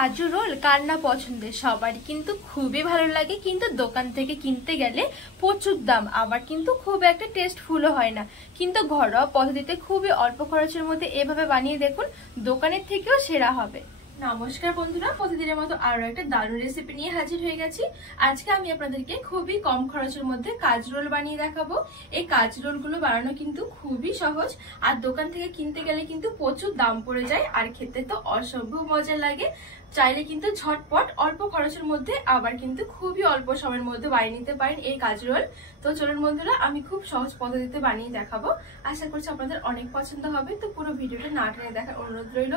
কাজু রোল কার না পছন্দের, সবারই কিন্তু খুবই ভালো লাগে। কিন্তু দোকান থেকে কিনতে গেলে প্রচুর দাম, আবার কিন্তু খুব একটা টেস্টফুলও হয় না। কিন্তু ঘরোয়া পদ্ধতিতে খুবই অল্প খরচের মধ্যে এভাবে বানিয়ে দেখুন, দোকানের থেকেও সেরা হবে। নমস্কার বন্ধুরা, প্রতিদিনের মতো আরো একটা দারুণ রেসিপি নিয়ে হাজির হয়ে গেছি। আজকে আমি আপনাদেরকে খুবই কম খরচের মধ্যে কাজু রোল বানিয়ে দেখাবো। এই কাজু রোলগুলো বানানো কিন্তু খুবই সহজ, আর দোকান থেকে কিনতে গেলে কিন্তু প্রচুর দাম পড়ে যায়, আর খেতে তো অসম্ভব মজা লাগে। চাইলে কিন্তু ঝটপট অল্প খরচের মধ্যে আবার কিন্তু খুবই অল্প সময়ের মধ্যে বানিয়ে নিতে পারেন এই কাজু রোল। তো চলুন বন্ধুরা, আমি খুব সহজ পদ্ধতিতে বানিয়ে দেখাবো। আশা করছি আপনাদের অনেক পছন্দ হবে। তো পুরো ভিডিওটা না টেনে দেখার অনুরোধ রইল।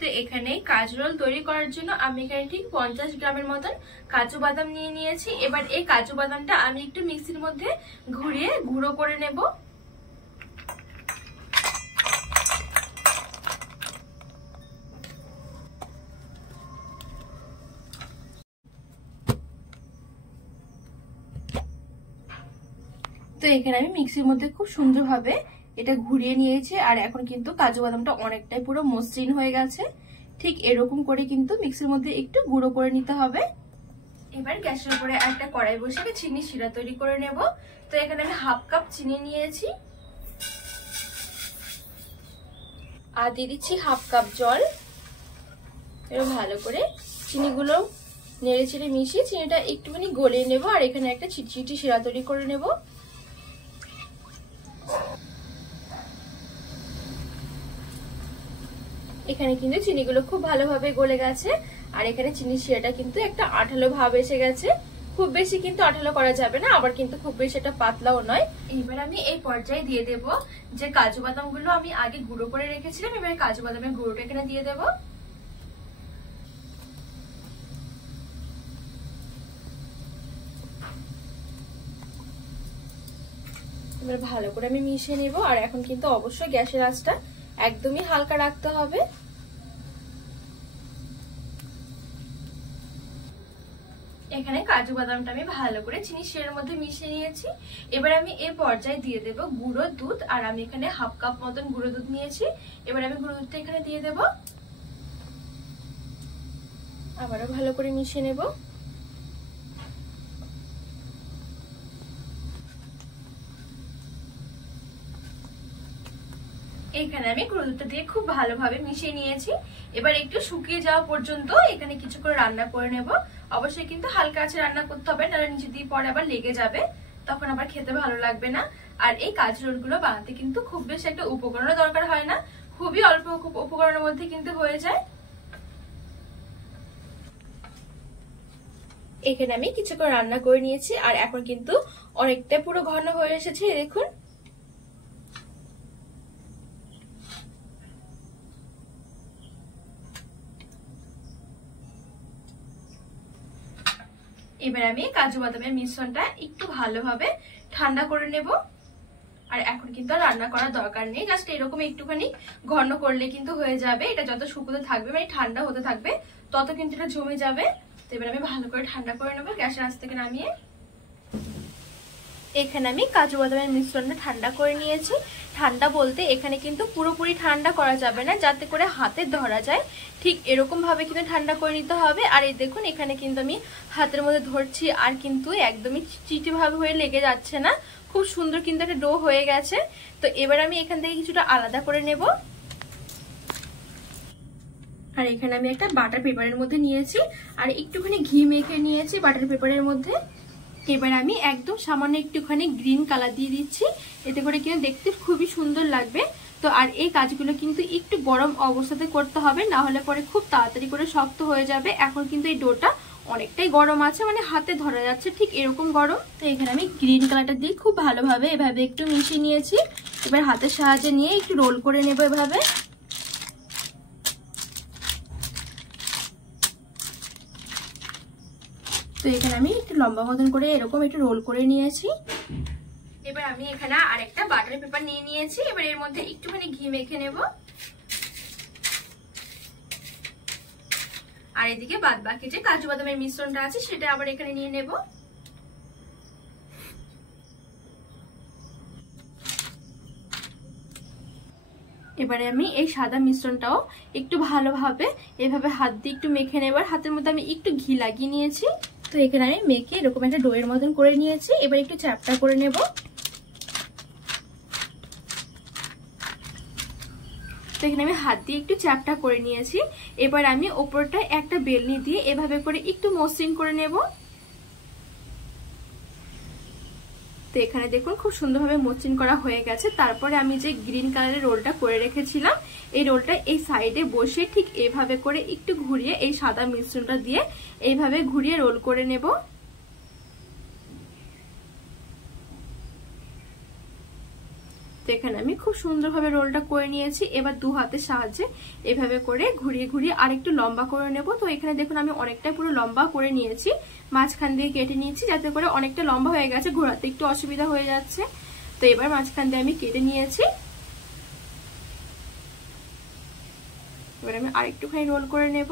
তো এখানে কাজু রোল তৈরি করার জন্য আমি এখানে ঠিক 50 গ্রামের মতন কাজু বাদাম নিয়ে নিয়েছি। এবার এই কাজু বাদামটা আমি একটু মিক্সির মধ্যে ঘুরিয়ে গুঁড়ো করে নেব। তো এখানে আমি মিক্সির মধ্যে খুব সুন্দরভাবে এটা ঘুরিয়ে নিয়েছি, আর এখন কিন্তু কাজু বাদামটা অনেকটাই পুরো মসৃণ হয়ে গেছে। ঠিক এরকম করে কিন্তু মিক্সির মধ্যে একটু গুঁড়ো করে নিতে হবে। এবার গ্যাসের উপরে একটা কড়াই বসিয়ে চিনি শিরা তৈরি করে নেব। তো এখানে আমি হাফ কাপ চিনি নিয়েছি, আর দিয়ে দিচ্ছি হাফ কাপ জল। এবার ভালো করে চিনিগুলো নেড়ে চেড়ে মিশিয়ে চিনিটা একটুখানি গলিয়ে নেব, আর এখানে একটা চিটচিটি শিরা তৈরি করে নেব। এখানে কিন্তু চিনিগুলো খুব ভালোভাবে গলে গেছে, আর এখানে চিনি শিরাটা কিন্তু একটা আঠালো ভাব এসে গেছে। খুব বেশি কিন্তু আঠালো করা যাবে না, আবার কিন্তু খুব বেশি একটা পাতলাও নয়। এবার আমি এই পর্যায়ে দিয়ে দেব যে কাজু বাদাম গুলো আমি আগে গুঁড়ো করে রেখেছিলাম। এবার কাজু বাদামের গুঁড়োটা এখানে দিয়ে দেব। এবার ভালো করে আমি মিশিয়ে নেব, আর এখন কিন্তু অবশ্যই গ্যাসের আঁচটা একদমই হালকা রাখতে হবে। এখানে কাজু বাদামটা আমি ভালো করে চিনি শিরার মধ্যে মিশিয়ে নিয়েছি। এবার আমি এই পর্যায়ে দিয়ে দেব গুঁড়ো দুধ, আর আমি এখানে হাফ কাপ মতন গুঁড়ো দুধ নিয়েছি। এবার আমি গুঁড়ো দুধটা এখানে দিয়ে দেব, আবারও ভালো করে মিশিয়ে নেব। এখানে আমি গুঁড়ো দুধটা দিয়ে খুব ভালোভাবে মিশিয়ে নিয়েছি। এবার একটু শুকিয়ে যাওয়া পর্যন্ত এখানে কিছুক্ষণ রান্না করে নেব। অবশ্যই কিন্তু হালকা আঁচে রান্না করতে হবে, নাহলে নিচে দিয়ে পরে আবার লেগে যাবে, তখন আবার খেতে ভালো লাগবে না। আর এই কাজু রোলগুলো বানাতে কিন্তু খুব বেশি একটা উপকরণের দরকার হয় না, খুবই অল্প উপকরণের মধ্যে কিন্তু হয়ে যায়। এখানে আমি কিছুক্ষণ রান্না করে নিয়েছি, আর এখন কিন্তু অনেকটা পুরো ঘন হয়ে এসেছে, দেখুন। এবার আমি কাজু বাদামের মিশ্রণটা একটু ভালোভাবে ঠান্ডা করে নেব। আর এখন কিন্তু আর রান্না করার দরকার নেই, জাস্ট এরকম একটুখানি ঘন করলে কিন্তু হয়ে যাবে। এটা যত শুকোতে থাকবে মানে ঠান্ডা হতে থাকবে, তত কিন্তু এটা জমে যাবে। তো এবার আমি ভালো করে ঠান্ডা করে নেবো গ্যাসের আঁচ থেকে নামিয়ে। এখানে আমি কাজু বাদামের মিশ্রণটা ঠান্ডা করে নিয়েছি। ঠান্ডা বলতে এখানে কিন্তু পুরোপুরি ঠান্ডা করা যাবে না, যাতে করে হাতে ধরা যায়, ঠিক এরকম ভাবে কিন্তু ঠান্ডা করে নিতে হবে। আর এই দেখুন এখানে কিন্তু আমি হাতের মধ্যে ধরছি, আর কিন্তু একদমই চিটি ভাবে হয়ে লেগে যাচ্ছে না, খুব সুন্দর কিন্তু একটা ডো হয়ে গেছে। তো এবার আমি এখান থেকে কিছুটা আলাদা করে নেব। আর এখানে আমি একটা বাটার পেপারের মধ্যে নিয়েছি, আর একটুখানি ঘি মেখে নিয়েছি বাটার পেপারের মধ্যে। এবার আমি একদম সামান্য একটুখানি গ্রিন কালার দিয়ে দিচ্ছি, এতে করে কিন্তু দেখতে খুবই সুন্দর লাগবে। তো আর এই কাজগুলো কিন্তু একটু গরম অবস্থাতে করতে হবে, না হলে পরে খুব তাড়াতাড়ি করে শক্ত হয়ে যাবে। এখন কিন্তু এই ডোটা অনেকটাই গরম আছে, মানে হাতে ধরা যাচ্ছে ঠিক এরকম গরম। তো এখানে আমি গ্রিন কালারটা দিয়ে খুব ভালোভাবে এভাবে একটু মিশিয়ে নিয়েছি। এবার হাতের সাহায্যে নিয়ে একটু রোল করে নেবো এভাবে। তো এখানে আমি একটু লম্বা মতন করে এরকম একটু রোল করে নিয়েছি। এবার আমি এখানে আরেকটা বাটার পেপার নিয়ে নিয়েছি। এবার এর মধ্যে একটুখানি ঘি মেখে নেব, আর এদিকে বাদ বাকি যে কাজু বাদামের মিশ্রণটা আছে সেটা আবার এখানে নিয়ে নেব। এবারে আমি এই সাদা মিশ্রণটাও একটু ভালোভাবে এভাবে হাত দিয়ে একটু মেখে নেবার। হাতের মধ্যে আমি একটু ঘি লাগিয়ে নিয়েছি। তো এখানে আমি মেখে এরকম একটা ডোয়ের মতন করে নিয়েছি। এবার একটু চ্যাপটা করে নেব। তো এখানে আমি হাত দিয়ে একটু চ্যাপটা করে নিয়েছি। এবার আমি ওপরটা একটা বেলনি দিয়ে এভাবে করে একটু মসৃণ করে নেব। তো এখানে দেখুন খুব সুন্দরভাবে মসৃণ করা হয়ে গেছে। তারপরে আমি যে গ্রিন কালারের রোলটা করে রেখেছিলাম, এই রোলটা এই সাইডে বসে ঠিক এইভাবে করে একটু ঘুরিয়ে এই সাদা মিশ্রণটা দিয়ে এইভাবে ঘুরিয়ে রোল করে নেব। তো এখানে আমি খুব সুন্দরভাবে রোলটা করে নিয়েছি। এবার দু হাতের সাহায্যে এভাবে করে ঘুরিয়ে ঘুরিয়ে আরেকটু লম্বা করে নেব। তো এখানে দেখুন আমি অনেকটা পুরো লম্বা করে নিয়েছি, মাঝখান দিয়ে কেটে নিয়েছি যাতে করে অনেকটা লম্বা হয়ে গেছে, ঘোরাতে একটু অসুবিধা হয়ে যাচ্ছে। তো এবার মাঝখান দিয়ে আমি কেটে নিয়েছি। এবার আমি আরেকটুখানি রোল করে নেব।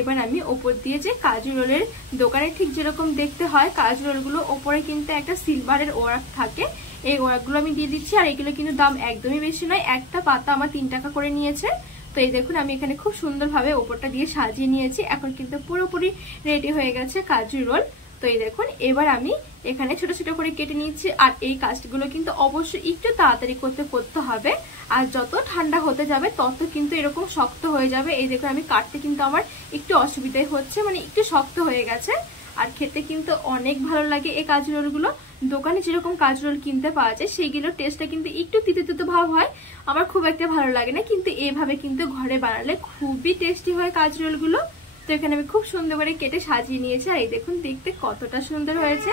এবার আমি ওপর দিয়ে যে কাজু রোলের দোকানে ঠিক যেরকম দেখতে হয়, কাজু রোলগুলো ওপরে কিন্তু একটা সিলভারের ওয়ার্ক থাকে, এই ওয়ার্কগুলো আমি দিয়ে দিচ্ছি। আর এগুলো কিন্তু দাম একদমই বেশি নয়, একটা পাতা আমার 3 টাকা করে নিয়েছে। তো এই দেখুন আমি এখানে খুব সুন্দরভাবে ওপরটা দিয়ে সাজিয়ে নিয়েছি। এখন কিন্তু পুরোপুরি রেডি হয়ে গেছে কাজু রোল। তো এই দেখুন এবার আমি এখানে ছোট ছোট করে কেটে নিচ্ছি। আর এই কাজগুলো কিন্তু অবশ্যই একটু তাড়াতাড়ি করতে হবে, আর যত ঠান্ডা হতে যাবে তত কিন্তু এরকম শক্ত হয়ে যাবে। এই দেখুন আমি কাটতে কিন্তু আমার একটু অসুবিধাই হচ্ছে, মানে একটু শক্ত হয়ে গেছে। আর খেতে কিন্তু অনেক ভালো লাগে এই কাজু রোলগুলো। দোকানে যেরকম কাজু রোল কিনতে পাওয়া যায় সেইগুলোর টেস্টটা কিন্তু একটু তিতো তিতো ভাব হয়, আমার খুব একটা ভালো লাগে না। কিন্তু এইভাবে কিন্তু ঘরে বানালে খুবই টেস্টি হয় কাজু রোলগুলো। তো এখানে আমি খুব সুন্দর করে কেটে সাজিয়ে নিয়েছি। আর এই দেখুন দেখতে কতটা সুন্দর হয়েছে।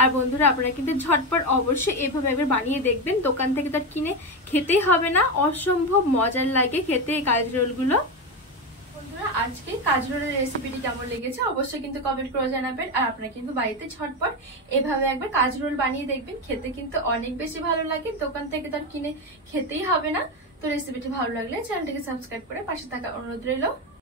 আর বন্ধুরা আপনারা কিন্তু ঝটপট অবশ্যই এভাবে একবার বানিয়ে দেখবেন, দোকান থেকে তো কিনে খেতেই হবে না, অসম্ভব মজার লাগে খেতে এই কাজু রোলগুলো। বন্ধুরা আজকে কাজু রোলের রেসিপিটি কেমন লেগেছে অবশ্যই কিন্তু কমেন্ট করে জানাবেন। আর আপনারা কিন্তু বাড়িতে ঝটপট এভাবে একবার কাজু রোল বানিয়ে দেখবেন, খেতে কিন্তু অনেক বেশি ভালো লাগে, দোকান থেকে তো কিনে খেতেই হবে না। তো রেসিপিটি ভালো লাগলে চ্যানেলটিকে সাবস্ক্রাইব করে পাশে থাকা অনুরোধ রইল।